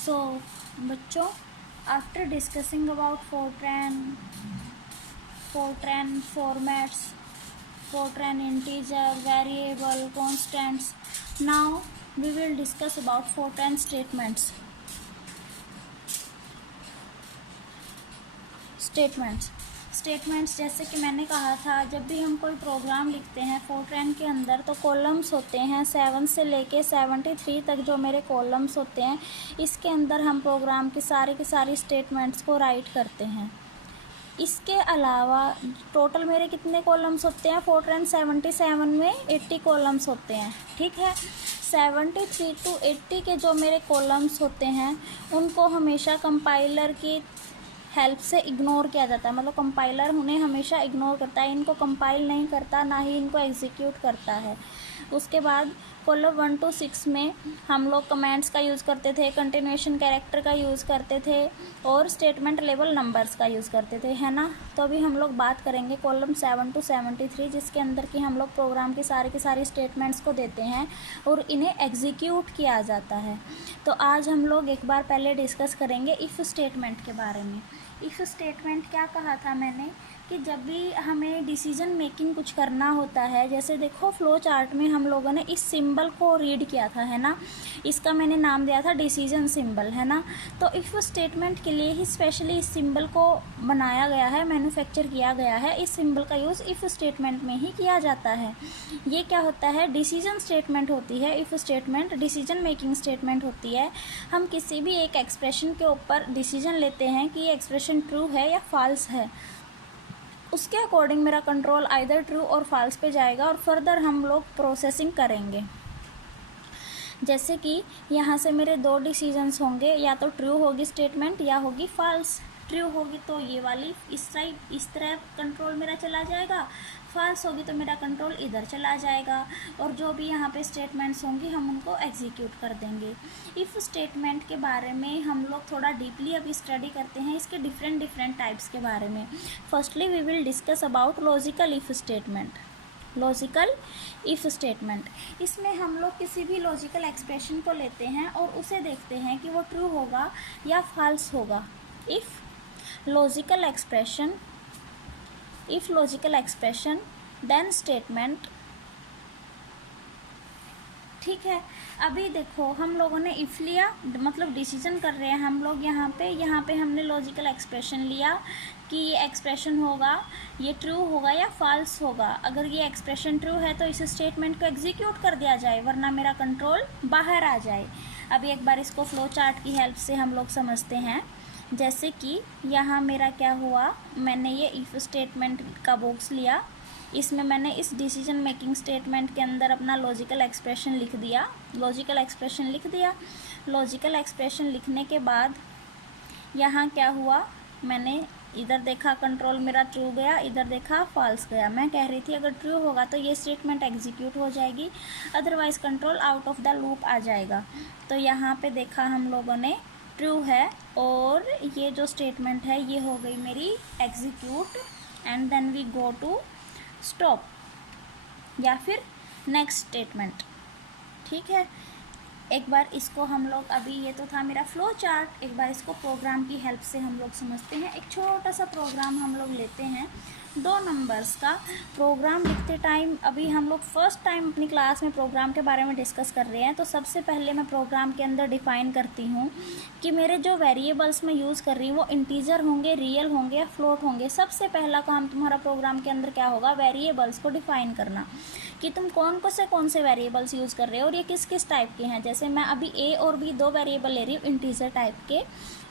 सो बच्चों, after discussing about Fortran formats, Fortran integer, variable, constants, now we will discuss about Fortran statements. Statements जैसे कि मैंने कहा था, जब भी हम कोई प्रोग्राम लिखते हैं फोर्ट्रैन के अंदर तो कॉलम्स होते हैं 7 से लेके 73 तक जो मेरे कॉलम्स होते हैं, इसके अंदर हम प्रोग्राम की सारी स्टेटमेंट्स को राइट करते हैं। इसके अलावा टोटल मेरे कितने कॉलम्स होते हैं फोर्ट्रैन 77 में 80 कॉलम्स होते हैं। ठीक है, 73 to 80 के जो मेरे कॉलम्स होते हैं उनको हमेशा कंपाइलर की हेल्प से इग्नोर किया जाता है, मतलब कंपाइलर उन्हें हमेशा इग्नोर करता है, इनको कंपाइल नहीं करता, ना ही इनको एग्जीक्यूट करता है। उसके बाद कॉलम 1 to 6 में हम लोग कमेंट्स का यूज़ करते थे, कंटिन्यूएशन कैरेक्टर का यूज़ करते थे और स्टेटमेंट लेवल नंबर्स का यूज़ करते थे, है ना। तो अभी हम लोग बात करेंगे कॉलम 7 to 73, जिसके अंदर की हम लोग प्रोग्राम की सारी स्टेटमेंट्स को देते हैं और इन्हें एग्जीक्यूट किया जाता है। तो आज हम लोग एक बार पहले डिस्कस करेंगे इफ़ स्टेटमेंट के बारे में। इफ़ स्टेटमेंट क्या कहा था मैंने कि जब भी हमें डिसीजन मेकिंग कुछ करना होता है, जैसे देखो फ्लो चार्ट में हम लोगों ने इस सिंबल को रीड किया था, है ना। इसका मैंने नाम दिया था डिसीजन सिंबल, है ना। तो इफ़ स्टेटमेंट के लिए ही स्पेशली इस सिंबल को बनाया गया है, मैन्युफैक्चर किया गया है। इस सिंबल का यूज़ इफ़ स्टेटमेंट में ही किया जाता है। ये क्या होता है, डिसीजन स्टेटमेंट होती है। If statement decision making statement होती है। हम किसी भी एक एक्सप्रेशन के ऊपर डिसीजन लेते हैं कि ये एक्सप्रेशन ट्रू है या फॉल्स है, उसके अकॉर्डिंग मेरा कंट्रोल आइदर ट्रू और फॉल्स पे जाएगा और फर्दर हम लोग प्रोसेसिंग करेंगे। जैसे कि यहाँ से मेरे 2 डिसीजंस होंगे, या तो ट्रू होगी स्टेटमेंट या होगी फॉल्स। ट्रू होगी तो ये वाली इस साइड इस तरह कंट्रोल मेरा चला जाएगा, फॉल्स होगी तो मेरा कंट्रोल इधर चला जाएगा, और जो भी यहाँ पे स्टेटमेंट्स होंगी हम उनको एग्जीक्यूट कर देंगे। इफ़ स्टेटमेंट के बारे में हम लोग थोड़ा डीपली अभी स्टडी करते हैं, इसके डिफरेंट टाइप्स के बारे में। Firstly we will discuss about logical if statement. Logical if statement, इसमें हम लोग किसी भी लॉजिकल एक्सप्रेशन को लेते हैं और उसे देखते हैं कि वो ट्रू होगा या फॉल्स होगा। If logical expression then statement. ठीक है, अभी देखो हम लोगों ने इफ़ लिया, मतलब डिसीजन कर रहे हैं हम लोग यहाँ पे हमने लॉजिकल एक्सप्रेशन लिया कि ये एक्सप्रेशन होगा, ये ट्रू होगा या फॉल्स होगा। अगर ये एक्सप्रेशन ट्रू है तो इस स्टेटमेंट को एग्जीक्यूट कर दिया जाए, वरना मेरा कंट्रोल बाहर आ जाए। अभी एक बार इसको फ्लो चार्ट की हेल्प से हम लोग समझते हैं। जैसे कि यहाँ मेरा क्या हुआ, मैंने ये इफ़ स्टेटमेंट का बॉक्स लिया, इसमें मैंने इस डिसीजन मेकिंग स्टेटमेंट के अंदर अपना लॉजिकल एक्सप्रेशन लिख दिया। लॉजिकल एक्सप्रेशन लिखने के बाद यहाँ क्या हुआ, मैंने इधर देखा कंट्रोल मेरा ट्रू गया, इधर देखा फॉल्स गया। मैं कह रही थी अगर ट्रू होगा तो ये स्टेटमेंट एग्जीक्यूट हो जाएगी, otherwise control out of the loop आ जाएगा। तो यहाँ पे देखा हम लोगों ने ट्रू है और ये जो स्टेटमेंट है ये हो गई मेरी execute, and then we go to stop या फिर नेक्स्ट स्टेटमेंट। ठीक है, एक बार इसको हम लोग, अभी ये तो था मेरा फ्लो चार्ट, एक बार इसको प्रोग्राम की हेल्प से हम लोग समझते हैं। एक छोटा सा प्रोग्राम हम लोग लेते हैं 2 नंबर्स का। प्रोग्राम लिखते टाइम, अभी हम लोग फर्स्ट टाइम अपनी क्लास में प्रोग्राम के बारे में डिस्कस कर रहे हैं, तो सबसे पहले मैं प्रोग्राम के अंदर डिफ़ाइन करती हूँ कि मेरे जो वेरिएबल्स मैं यूज़ कर रही हूँ वो इंटीजर होंगे, रियल होंगे या फ्लोट होंगे। सबसे पहला काम तुम्हारा प्रोग्राम के अंदर क्या होगा, वेरिएबल्स को डिफ़ाइन करना कि तुम कौन से वेरिएबल्स यूज़ कर रहे हो और ये किस किस टाइप के हैं। जैसे मैं अभी ए और बी 2 वेरिएबल ले रही हूँ इंटीजर टाइप के,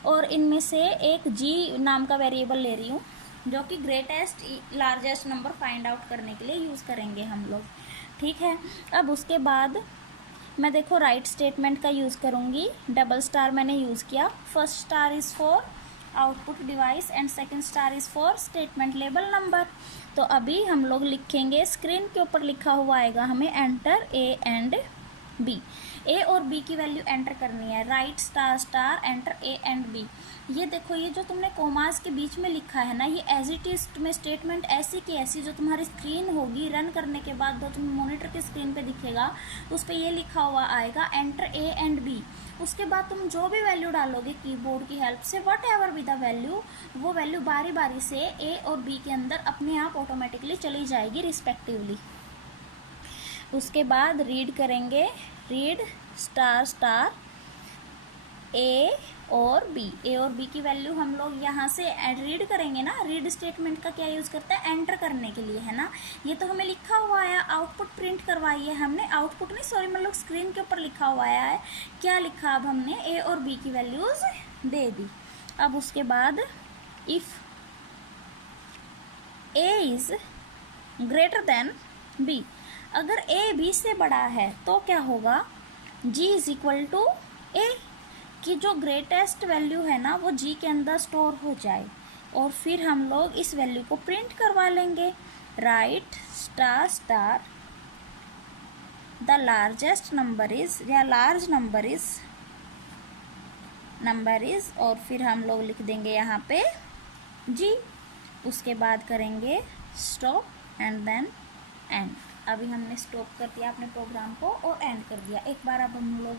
और इनमें से एक जी नाम का वेरिएबल ले रही हूँ जो कि greatest largest number find out करने के लिए यूज़ करेंगे हम लोग। ठीक है, अब उसके बाद मैं देखो राइट स्टेटमेंट का यूज़ करूँगी। डबल स्टार मैंने यूज़ किया। First star is for output device and second star is for statement label number. तो अभी हम लोग लिखेंगे, स्क्रीन के ऊपर लिखा हुआ आएगा हमें enter A and B. A और बी की वैल्यू एंटर करनी है। Write star star enter A and B. ये देखो, ये जो तुमने कोमास के बीच में लिखा है ना, ये एज इट इज़ तुम्हें स्टेटमेंट ऐसी की ऐसी जो तुम्हारी स्क्रीन होगी रन करने के बाद, जो तुम्हें मॉनिटर की स्क्रीन पे दिखेगा उस पर ये लिखा हुआ आएगा एंटर ए एंड बी। उसके बाद तुम जो भी वैल्यू डालोगे कीबोर्ड की हेल्प से, what ever be the value, वो वैल्यू बारी बारी से ए और बी के अंदर अपने आप ऑटोमेटिकली चली जाएगी रिस्पेक्टिवली। उसके बाद रीड करेंगे, रीड स्टार स्टार ए और बी। ए और बी की वैल्यू हम लोग यहाँ से रीड करेंगे ना। रीड स्टेटमेंट का क्या यूज़ करता है, एंटर करने के लिए, है ना। ये तो हमें लिखा हुआ है, आउटपुट प्रिंट करवाई है हमने, आउटपुट नहीं सॉरी मतलब स्क्रीन के ऊपर लिखा हुआ है। क्या लिखा, अब हमने ए और बी की वैल्यूज़ दे दी। अब उसके बाद if A is greater than B, अगर ए बी से बड़ा है तो क्या होगा, G is equal to A, कि जो ग्रेटेस्ट वैल्यू है ना वो जी के अंदर स्टोर हो जाए, और फिर हम लोग इस वैल्यू को प्रिंट करवा लेंगे। Right star star the largest number is, या लार्ज नंबर इज, और फिर हम लोग लिख देंगे यहाँ पे जी। उसके बाद करेंगे स्टॉप एंड देन एंड। अभी हमने स्टॉप कर दिया अपने प्रोग्राम को और एंड कर दिया। एक बार अब हम लोग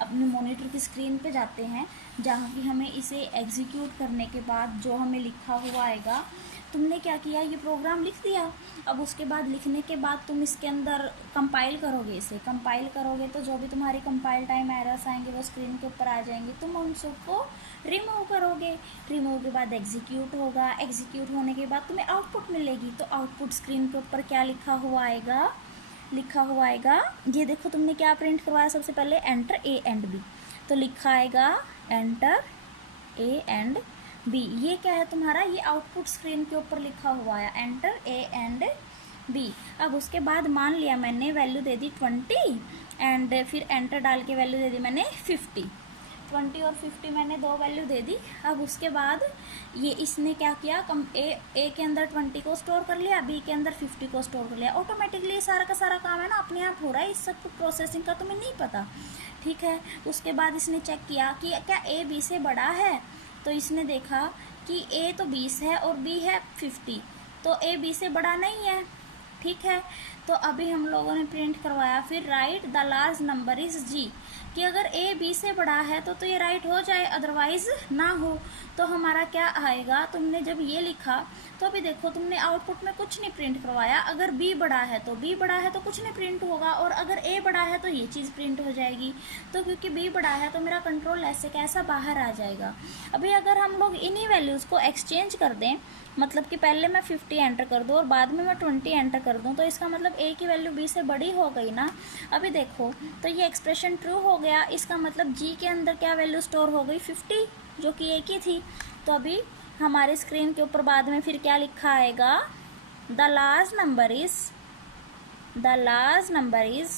अपनी मॉनिटर की स्क्रीन पे जाते हैं, जहाँ की हमें इसे एग्जीक्यूट करने के बाद जो हमें लिखा हुआ आएगा, तुमने क्या किया, ये प्रोग्राम लिख दिया। अब उसके बाद लिखने के बाद तुम इसके अंदर कंपाइल करोगे। इसे कंपाइल करोगे तो जो भी तुम्हारी कंपाइल टाइम एरर्स आएंगे वो स्क्रीन के ऊपर आ जाएंगे, तुम उन सबको रिमूव करोगे। रिमूव के बाद एग्जीक्यूट होगा, एग्जीक्यूट होने के बाद तुम्हें आउटपुट मिलेगी। तो आउटपुट स्क्रीन के ऊपर क्या लिखा हुआ आएगा, लिखा हुआ आएगा, ये देखो तुमने क्या प्रिंट करवाया, सबसे पहले एंटर ए एंड बी, तो लिखा आएगा एंटर ए एंड बी। ये क्या है तुम्हारा, ये आउटपुट स्क्रीन के ऊपर लिखा हुआ है एंटर ए एंड बी। अब उसके बाद मान लिया मैंने वैल्यू दे दी 20 एंड फिर एंटर डाल के वैल्यू दे दी मैंने 50। 20 और 50 मैंने दो वैल्यू दे दी। अब उसके बाद ये इसने क्या किया, ए के अंदर 20 को स्टोर कर लिया, बी के अंदर 50 को स्टोर कर लिया। ऑटोमेटिकली सारा का सारा काम है ना अपने आप हो रहा है, इस सब प्रोसेसिंग का तुम्हें नहीं पता, ठीक है। उसके बाद इसने चेक किया कि क्या ए बी से बड़ा है, तो इसने देखा कि ए तो 20 है और बी है 50, तो ए बी से बड़ा नहीं है, ठीक है। तो अभी हम लोगों ने प्रिंट करवाया फिर write the large number is जी, कि अगर ए बी से बड़ा है तो ये राइट हो जाए, अदरवाइज ना हो। तो हमारा क्या आएगा, तुमने जब ये लिखा तो अभी देखो तुमने आउटपुट में कुछ नहीं प्रिंट करवाया। अगर बी बड़ा है तो बी बड़ा है तो कुछ नहीं प्रिंट होगा, और अगर ए बड़ा है तो ये चीज़ प्रिंट हो जाएगी। तो क्योंकि बी बड़ा है तो मेरा कंट्रोल ऐसे कैसा बाहर आ जाएगा। अभी अगर हम लोग इन्हीं वैल्यूज़ को एक्सचेंज कर दें, मतलब कि पहले मैं 50 एंटर कर दूँ और बाद में मैं 20 एंटर कर दूँ, तो इसका मतलब ए की वैल्यू बी से बड़ी हो गई ना। अभी देखो तो ये एक्सप्रेशन ट्रू हो गया, इसका मतलब जी के अंदर क्या वैल्यू स्टोर हो गई 50, जो कि ए की थी। तो अभी हमारे स्क्रीन के ऊपर बाद में फिर क्या लिखा आएगा, द लार्ज नंबर इज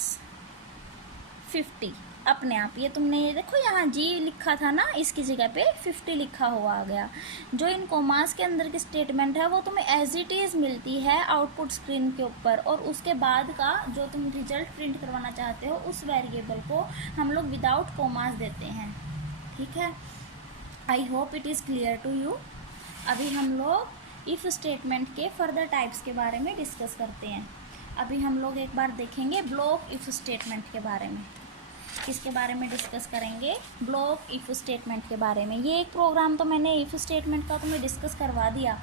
50 अपने आप। ये तुमने ये देखो यहाँ जी लिखा था ना, इसकी जगह पे 50 लिखा हुआ आ गया। जो इन कोमास के अंदर की स्टेटमेंट है वो तुम्हें एज इट इज़ मिलती है आउटपुट स्क्रीन के ऊपर, और उसके बाद का जो तुम रिजल्ट प्रिंट करवाना चाहते हो उस वेरिएबल को हम लोग विदाउट कोमास देते हैं, ठीक है। I hope it is clear to you. अभी हम लोग इफ़ स्टेटमेंट के फर्दर टाइप्स के बारे में डिस्कस करते हैं। अभी हम लोग एक बार देखेंगे ब्लॉक इफ़ स्टेटमेंट के बारे में। किसके बारे में डिस्कस करेंगे, ब्लॉक इफ़ स्टेटमेंट के बारे में। ये एक प्रोग्राम तो मैंने इफ़ स्टेटमेंट का तुम्हें डिस्कस करवा दिया,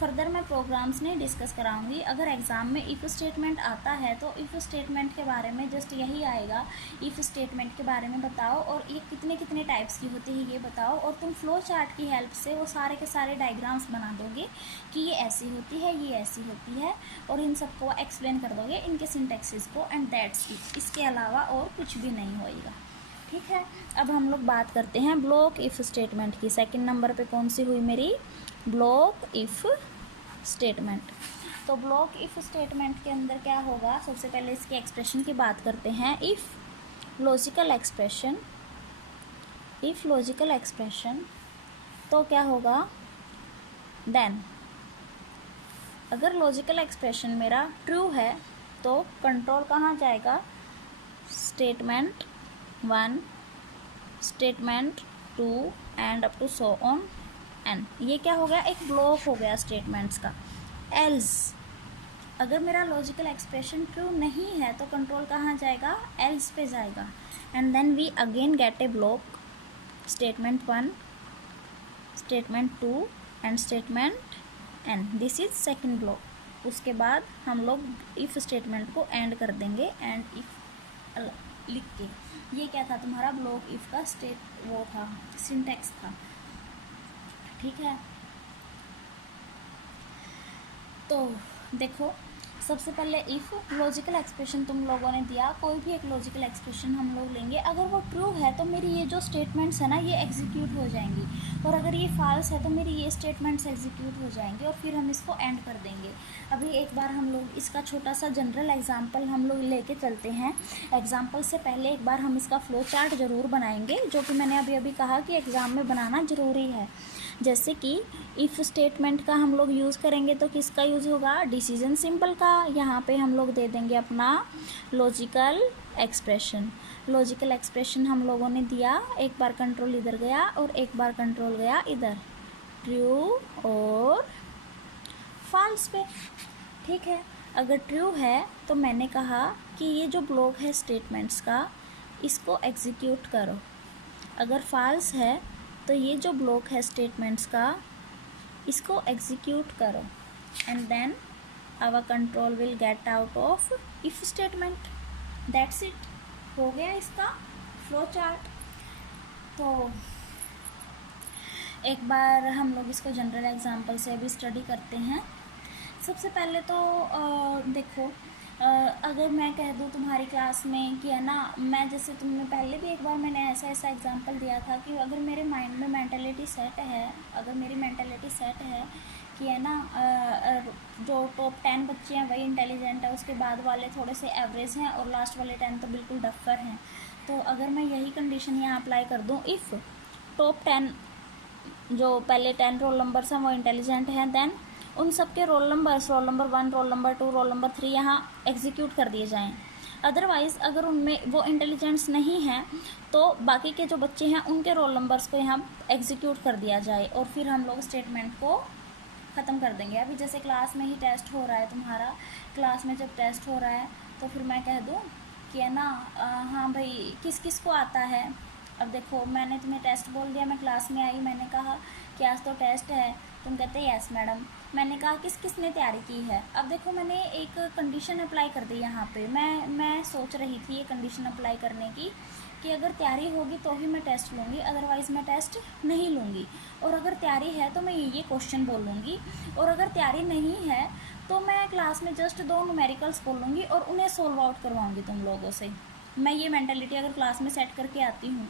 फर्दर मैं प्रोग्राम्स नहीं डिस्कस कराऊंगी। अगर एग्ज़ाम में इफ़ स्टेटमेंट आता है तो इफ़ स्टेटमेंट के बारे में जस्ट यही आएगा, इफ़ स्टेटमेंट के बारे में बताओ और ये कितने कितने टाइप्स की होती है ये बताओ, और तुम फ्लो चार्ट की हेल्प से वो सारे के सारे डायग्राम्स बना दोगे कि ये ऐसी होती है, ये ऐसी होती है, और इन सबको एक्सप्लेन कर दोगे इनके सिंटैक्सिस को, एंड दैट्स इट। इसके अलावा और कुछ भी नहीं होएगा, ठीक है। अब हम लोग बात करते हैं ब्लॉक इफ़ स्टेटमेंट की। सेकंड नंबर पे कौन सी हुई मेरी, ब्लॉक इफ़ स्टेटमेंट। तो ब्लॉक इफ़ स्टेटमेंट के अंदर क्या होगा, सबसे पहले इसके एक्सप्रेशन की बात करते हैं। इफ़ लॉजिकल एक्सप्रेशन तो क्या होगा, देन अगर लॉजिकल एक्सप्रेशन मेरा ट्रू है तो कंट्रोल कहाँ जाएगा, statement 1, statement 2 and up to so on N. ये क्या हो गया, एक ब्लॉक हो गया स्टेटमेंट्स का। एल्स अगर मेरा लॉजिकल एक्सप्रेशन ट्रू नहीं है तो कंट्रोल कहाँ जाएगा, एल्स पे जाएगा, and then we again get a block statement 1, statement 2 and statement N, this is second block. उसके बाद हम लोग इफ़ स्टेटमेंट को एंड कर देंगे, एंड इफ लिख के। ये क्या था तुम्हारा ब्लॉक इफ का वो था, सिंटेक्स था, ठीक है। तो देखो, सबसे पहले इफ़ लॉजिकल एक्सप्रेशन तुम लोगों ने दिया, कोई भी एक लॉजिकल एक्सप्रेशन हम लोग लेंगे, अगर वो ट्रू है तो मेरी ये जो स्टेटमेंट्स है ना ये एग्जीक्यूट हो जाएंगी, और अगर ये फॉल्स है तो मेरी ये स्टेटमेंट्स एग्जीक्यूट हो जाएंगे, और फिर हम इसको एंड कर देंगे। अभी एक बार हम लोग इसका छोटा सा जनरल एग्जाम्पल हम लोग लेके चलते हैं। एग्जाम्पल से पहले एक बार हम इसका फ्लो चार्ट ज़रूर बनाएंगे, जो कि मैंने अभी अभी कहा कि एग्ज़ाम में बनाना ज़रूरी है। जैसे कि इफ़ स्टेटमेंट का हम लोग यूज़ करेंगे तो किसका यूज़ होगा, डिसीजन सिंपल का। यहाँ पे हम लोग दे देंगे अपना लॉजिकल एक्सप्रेशन। लॉजिकल एक्सप्रेशन हम लोगों ने दिया, एक बार कंट्रोल इधर गया और एक बार कंट्रोल गया इधर, ट्रू और फॉल्स पे, ठीक है। अगर ट्रू है तो मैंने कहा कि ये जो ब्लॉक है स्टेटमेंट्स का, इसको एग्जीक्यूट करो। अगर फॉल्स है तो ये जो ब्लॉक है स्टेटमेंट्स का, इसको एग्जीक्यूट करो, and then our control will get out of if statement. That's it, हो गया इसका फ्लो चार्ट। तो एक बार हम लोग इसको जनरल एग्जांपल से अभी स्टडी करते हैं। सबसे पहले तो देखो, अगर मैं कह दूँ तुम्हारी क्लास में कि है ना, मैं जैसे तुमने पहले भी एक बार मैंने ऐसा एग्जांपल दिया था कि अगर मेरे माइंड में मेंटालिटी सेट है, अगर मेरी मेंटालिटी सेट है कि है ना, जो टॉप 10 बच्चे हैं वही इंटेलिजेंट है, उसके बाद वाले थोड़े से एवरेज हैं और लास्ट वाले 10 तो बिल्कुल डफर हैं। तो अगर मैं यही कंडीशन यहाँ अप्लाई कर दूँ, इफ़ टॉप 10 जो पहले 10 रोल नंबर्स हैं वो इंटेलिजेंट हैं, देन उन सब के roll number 1, roll number 2, roll number 3 यहाँ एग्जीक्यूट कर दिए जाएं। अदरवाइज़ अगर उनमें वो इंटेलिजेंट्स नहीं हैं तो बाकी के जो बच्चे हैं उनके रोल नंबर्स को यहाँ एग्जीक्यूट कर दिया जाए, और फिर हम लोग स्टेटमेंट को ख़त्म कर देंगे। अभी जैसे क्लास में ही टेस्ट हो रहा है तुम्हारा, क्लास में जब टेस्ट हो रहा है तो फिर मैं कह दूँ कि है ना, हाँ भाई किस किस को आता है। अब देखो, मैंने तुम्हें टेस्ट बोल दिया, मैं क्लास में आई, मैंने कहा कि आज तो टेस्ट है, तुम कहते यस मैडम। मैंने कहा किस किस ने तैयारी की है। अब देखो, मैंने एक कंडीशन अप्लाई कर दी यहाँ पे। मैं सोच रही थी ये कंडीशन अप्लाई करने की कि अगर तैयारी होगी तो ही मैं टेस्ट लूँगी, अदरवाइज़ मैं टेस्ट नहीं लूँगी। और अगर तैयारी है तो मैं ये क्वेश्चन बोलूँगी, और अगर तैयारी नहीं है तो मैं क्लास में जस्ट 2 न्यूमेरिकल्स बोलूँगी और उन्हें सोल्व आउट करवाऊँगी तुम लोगों से। मैं ये मेंटालिटी अगर क्लास में सेट करके आती हूँ,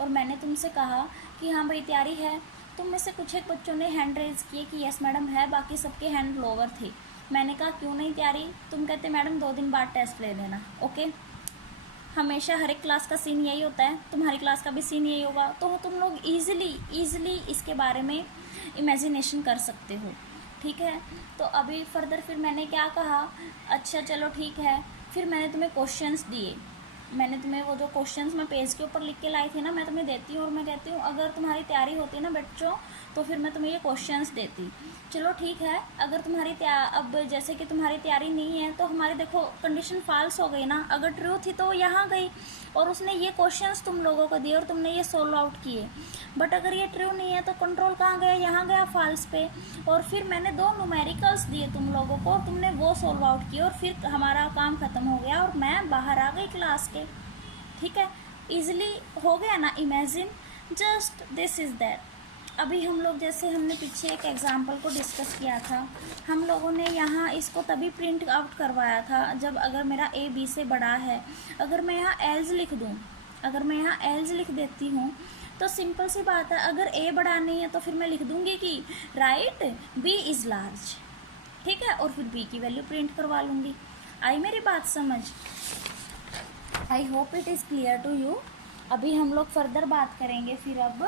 और मैंने तुमसे कहा कि हाँ भाई तैयारी है, तुम में से कुछ एक बच्चों ने हैंड रेज किए कि यस मैडम है, बाकी सबके हैंड लोअर थे। मैंने कहा क्यों नहीं तैयारी, तुम कहते मैडम 2 दिन बाद टेस्ट ले लेना। ओके, हमेशा हर एक क्लास का सीन यही होता है, तुम्हारी क्लास का भी सीन यही होगा, तो तुम लोग ईजिली इसके बारे में इमेजिनेशन कर सकते हो, ठीक है। तो अभी फर्दर फिर मैंने क्या कहा, अच्छा चलो ठीक है, फिर मैंने तुम्हें क्वेश्चंस दिए। मैंने तुम्हें वो जो क्वेश्चंस मैं पेज के ऊपर लिख के लाई थी ना, मैं तुम्हें देती हूँ और मैं कहती हूँ अगर तुम्हारी तैयारी होती ना बच्चों तो फिर मैं तुम्हें ये क्वेश्चंस देती। चलो ठीक है, अगर तुम्हारी अब जैसे कि तुम्हारी तैयारी नहीं है तो हमारी देखो कंडीशन फॉल्स हो गई ना। अगर ट्रू थी तो यहाँ गई और उसने ये क्वेश्चंस तुम लोगों को दिए और तुमने ये सोल्व आउट किए। बट अगर ये ट्रू नहीं है तो कंट्रोल कहाँ गया, यहाँ गया फॉल्स पे। और फिर मैंने 2 न्यूमेरिकल्स दिए तुम लोगों को, तुमने वो सोल्व आउट किए और फिर हमारा काम ख़त्म हो गया और मैं बाहर आ गई क्लास के, ठीक है। ईजिली हो गया ना imagine, just this is that. अभी हम लोग जैसे हमने पीछे एक एग्जाम्पल को डिस्कस किया था, हम लोगों ने यहाँ इसको तभी प्रिंट आउट करवाया था जब अगर मेरा ए बी से बड़ा है। अगर मैं यहाँ एल्स लिख दूँ, अगर मैं यहाँ एल्स लिख देती हूँ तो सिंपल सी बात है, अगर ए बड़ा नहीं है तो फिर मैं लिख दूँगी कि राइट बी इज़ लार्ज, ठीक है, और फिर बी की वैल्यू प्रिंट करवा लूँगी। आई मेरी बात समझ? I hope it is clear to you. अभी हम लोग फर्दर बात करेंगे फिर अब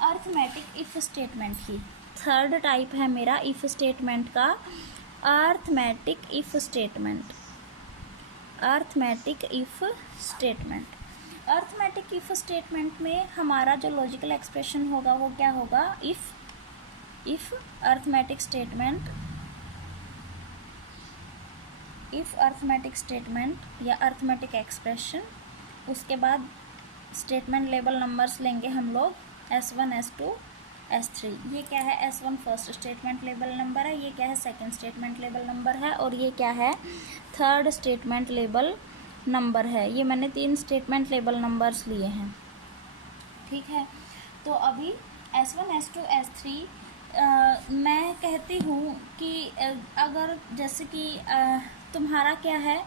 अर्थमेटिक इफ़ स्टेटमेंट की। थर्ड टाइप है मेरा इफ़ स्टेटमेंट का, arithmetic if statement. Arithmetic if statement, arithmetic if statement में हमारा जो लॉजिकल एक्सप्रेशन होगा वो क्या होगा, if arithmetic statement, if arithmetic statement या अर्थमेटिक एक्सप्रेशन, उसके बाद स्टेटमेंट लेबल नंबर्स लेंगे हम लोग S1 S2 S3। ये क्या है, S1 first statement label number है, ये क्या है सेकंड स्टेटमेंट लेबल नंबर है, और ये क्या है थर्ड स्टेटमेंट लेबल नंबर है। ये मैंने 3 स्टेटमेंट लेबल नंबर्स लिए हैं, ठीक है। तो अभी S1 S2 S3 मैं कहती हूँ कि अगर जैसे कि तुम्हारा क्या है,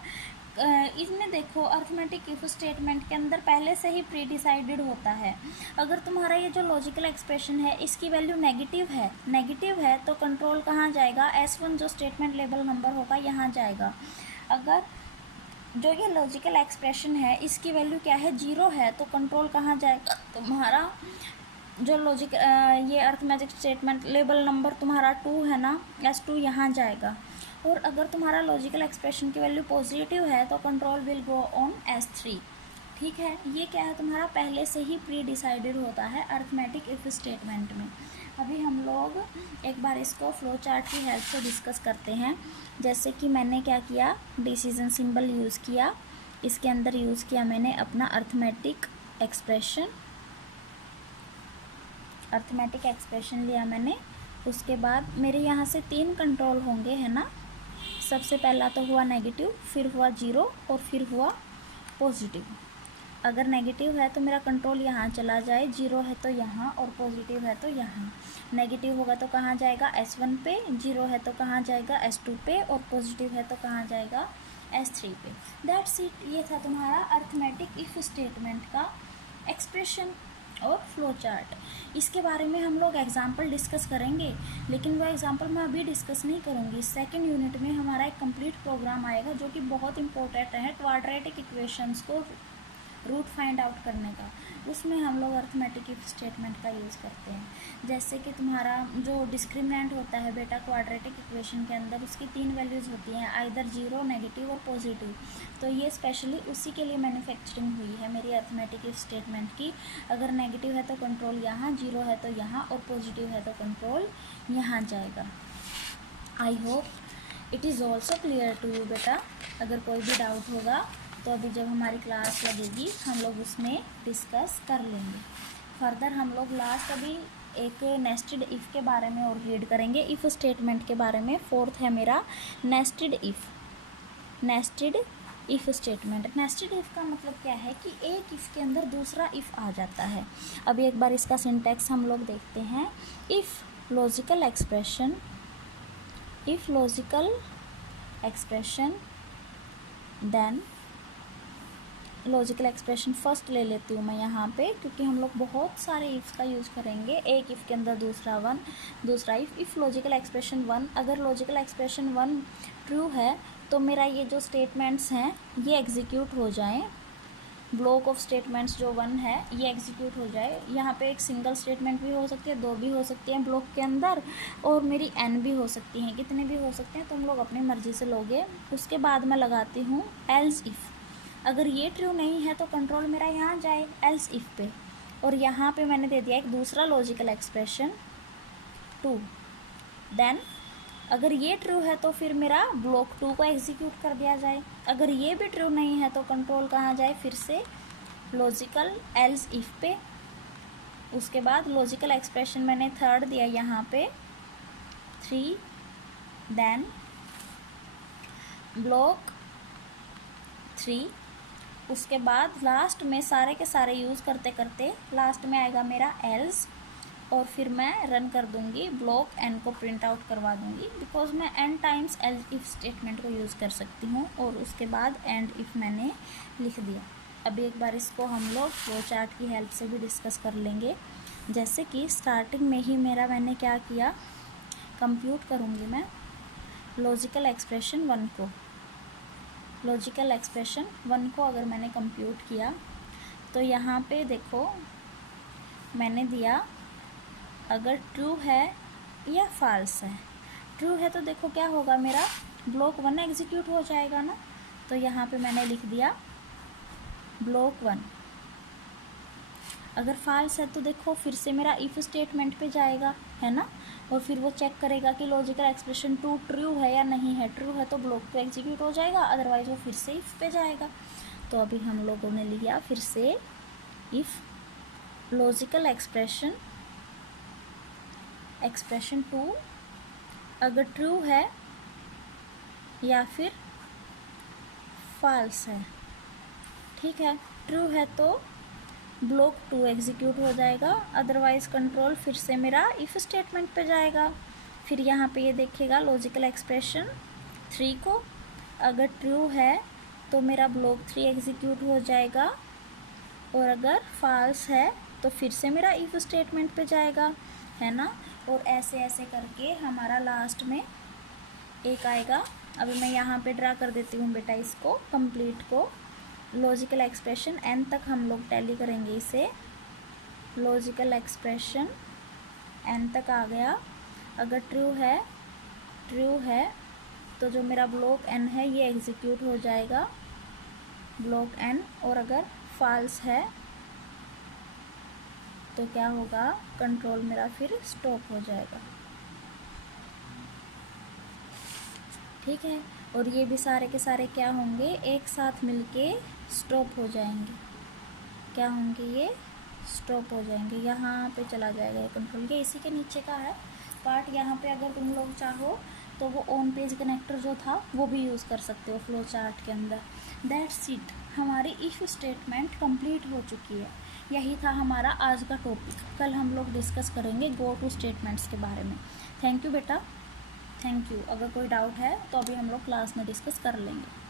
इसमें देखो अर्थमेटिक इफ स्टेटमेंट के अंदर पहले से ही प्री डिसाइडेड होता है। अगर तुम्हारा ये जो लॉजिकल एक्सप्रेशन है इसकी वैल्यू नेगेटिव है तो कंट्रोल कहाँ जाएगा, S1 जो स्टेटमेंट लेबल नंबर होगा यहाँ जाएगा। अगर जो ये लॉजिकल एक्सप्रेशन है इसकी वैल्यू क्या है, 0 है, तो कंट्रोल कहाँ जाएगा, तुम्हारा जो लॉजिक ये अर्थमेटिक स्टेटमेंट लेबल नंबर तुम्हारा 2 है ना, S2 यहाँ जाएगा। और अगर तुम्हारा लॉजिकल एक्सप्रेशन की वैल्यू पॉजिटिव है तो control will go on S3, ठीक है। ये क्या है, तुम्हारा पहले से ही प्री डिसाइडेड होता है अर्थमेटिक इफ स्टेटमेंट में। अभी हम लोग एक बार इसको फ्लो चार्ट की हेल्प से डिस्कस करते हैं। जैसे कि मैंने क्या किया, डिसीजन सिंबल यूज़ किया, इसके अंदर यूज़ किया मैंने अपना अर्थमेटिक एक्सप्रेशन लिया मैंने। उसके बाद मेरे यहाँ से 3 कंट्रोल होंगे, है ना। सबसे पहला तो हुआ नेगेटिव, फिर हुआ 0 और फिर हुआ पॉजिटिव। अगर नेगेटिव है तो मेरा कंट्रोल यहाँ चला जाए, 0 है तो यहाँ और पॉजिटिव है तो यहाँ। नेगेटिव होगा तो कहाँ जाएगा, S1 पे, 0 है तो कहाँ जाएगा, S2 पे, और पॉजिटिव है तो कहाँ जाएगा, S3 पे। That's it. ये था तुम्हारा अर्थमेटिक इफ स्टेटमेंट का एक्सप्रेशन और फ्लो चार्ट। इसके बारे में हम लोग एग्जाम्पल डिस्कस करेंगे, लेकिन वो एग्जाम्पल मैं अभी डिस्कस नहीं करूँगी। सेकंड यूनिट में हमारा एक कंप्लीट प्रोग्राम आएगा जो कि बहुत इंपॉर्टेंट है, क्वाड्रेटिक इक्वेशंस को रूट फाइंड आउट करने का। उसमें हम लोग अर्थमेटिक इफ स्टेटमेंट का यूज़ करते हैं। जैसे कि तुम्हारा जो डिस्क्रिमिनेंट होता है बेटा क्वाड्रेटिक इक्वेशन के अंदर, उसकी 3 वैल्यूज़ होती हैं, आइदर 0, नेगेटिव और पॉजिटिव। तो ये स्पेशली उसी के लिए मैन्युफैक्चरिंग हुई है मेरी अर्थमेटिक इफ स्टेटमेंट की। अगर नेगेटिव है तो कंट्रोल यहाँ, 0 है तो यहाँ, और पॉजिटिव है तो कंट्रोल यहाँ जाएगा। I hope it is also clear to you बेटा। अगर कोई भी डाउट होगा तो अभी जब हमारी क्लास लगेगी हम लोग उसमें डिस्कस कर लेंगे। फर्दर हम लोग लास्ट अभी एक नेस्टेड इफ़ के बारे में और रीड करेंगे, इफ़ स्टेटमेंट के बारे में। 4th है मेरा nested if statement. Nested if का मतलब क्या है कि एक इफ़ के अंदर दूसरा इफ़ आ जाता है। अभी एक बार इसका सिंटैक्स हम लोग देखते हैं। If logical expression then logical expression first ले लेती हूँ मैं यहाँ पे, क्योंकि हम लोग बहुत सारे इफ़्स का यूज़ करेंगे। एक इफ़ के अंदर दूसरा इफ़ लॉजिकल एक्सप्रेशन 1, अगर लॉजिकल एक्सप्रेशन 1 ट्रू है तो मेरा ये जो स्टेटमेंट्स हैं ये एग्जीक्यूट हो जाएं। ब्लॉक ऑफ स्टेटमेंट्स जो 1 है ये एग्जीक्यूट हो जाए। यहाँ पे एक सिंगल स्टेटमेंट भी हो सकती है, 2 भी हो सकती हैं ब्लॉक के अंदर, और मेरी n भी हो सकती हैं, कितने भी हो सकते हैं, तुम लोग अपनी मर्ज़ी से लोगे। उसके बाद मैं लगाती हूँ एल्स इफ़। अगर ये ट्रू नहीं है तो कंट्रोल मेरा यहाँ जाए एल्स इफ़ पे, और यहाँ पे मैंने दे दिया एक दूसरा लॉजिकल एक्सप्रेशन 2। देन अगर ये ट्रू है तो फिर मेरा ब्लॉक 2 को एग्जीक्यूट कर दिया जाए। अगर ये भी ट्रू नहीं है तो कंट्रोल कहाँ जाए, फिर से लॉजिकल एल्स इफ़ पे। उसके बाद लॉजिकल एक्सप्रेशन मैंने 3rd दिया यहाँ पे 3, देन ब्लॉक 3। उसके बाद लास्ट में सारे के सारे यूज़ करते करते लास्ट में आएगा मेरा एल्स, और फिर मैं रन कर दूँगी, ब्लॉक n को प्रिंट आउट करवा दूँगी, बिकॉज मैं n times else if statement को यूज़ कर सकती हूँ। और उसके बाद एंड इफ़ मैंने लिख दिया। अभी एक बार इसको हम लोग फ्लो चार्ट की हेल्प से भी डिस्कस कर लेंगे। जैसे कि स्टार्टिंग में ही मैंने क्या किया, कंप्यूट करूँगी मैं लॉजिकल एक्सप्रेशन 1 को। लॉजिकल एक्सप्रेशन 1 को अगर मैंने कंप्यूट किया तो यहाँ पे देखो मैंने दिया अगर ट्रू है या फॉल्स है। ट्रू है तो देखो क्या होगा, मेरा ब्लॉक 1 एग्जीक्यूट हो जाएगा ना। तो यहाँ पे मैंने लिख दिया ब्लॉक 1। अगर फॉल्स है तो देखो फिर से मेरा इफ़ स्टेटमेंट पे जाएगा, है ना, और फिर वो चेक करेगा कि लॉजिकल एक्सप्रेशन 2 ट्रू है या नहीं है। ट्रू है तो ब्लॉक 2 एग्जीक्यूट हो जाएगा, अदरवाइज वो फिर से इफ़ पे जाएगा। तो अभी हम लोगों ने लिया फिर से इफ़ लॉजिकल एक्सप्रेशन 2 अगर ट्रू है या फिर फॉल्स है। ठीक है, ट्रू है तो ब्लॉक 2 एग्जीक्यूट हो जाएगा, अदरवाइज कंट्रोल फिर से मेरा इफ़ स्टेटमेंट पे जाएगा। फिर यहाँ पे ये देखिएगा लॉजिकल एक्सप्रेशन 3 को अगर ट्रू है तो मेरा ब्लॉक 3 एग्जीक्यूट हो जाएगा, और अगर फॉल्स है तो फिर से मेरा इफ़ स्टेटमेंट पे जाएगा, है ना। और ऐसे ऐसे करके हमारा लास्ट में एक आएगा। अभी मैं यहाँ पे ड्रा कर देती हूँ बेटा इसको कंप्लीट को। लॉजिकल एक्सप्रेशन एन तक हम लोग टैली करेंगे इसे। लॉजिकल एक्सप्रेशन एन तक आ गया। अगर ट्रू है तो जो मेरा ब्लॉक एन है ये एग्जीक्यूट हो जाएगा, ब्लॉक एन। और अगर फॉल्स है तो क्या होगा, कंट्रोल मेरा फिर स्टॉप हो जाएगा। ठीक है, और ये भी सारे के सारे क्या होंगे, एक साथ मिलके स्टॉप हो जाएंगे। क्या होंगे, ये स्टॉप हो जाएंगे। यहाँ पे चला जाएगा ये कंट्रोल, ये इसी के नीचे का है पार्ट। यहाँ पे अगर तुम लोग चाहो तो वो ऑन पेज कनेक्टर जो था वो भी यूज़ कर सकते हो फ्लो चार्ट के अंदर। दैट्स इट, हमारी इफ़ स्टेटमेंट कंप्लीट हो चुकी है। यही था हमारा आज का टॉपिक। कल हम लोग डिस्कस करेंगे गो टू स्टेटमेंट्स के बारे में। थैंक यू बेटा, थैंक यू। अगर कोई डाउट है तो अभी हम लोग क्लास में डिस्कस कर लेंगे।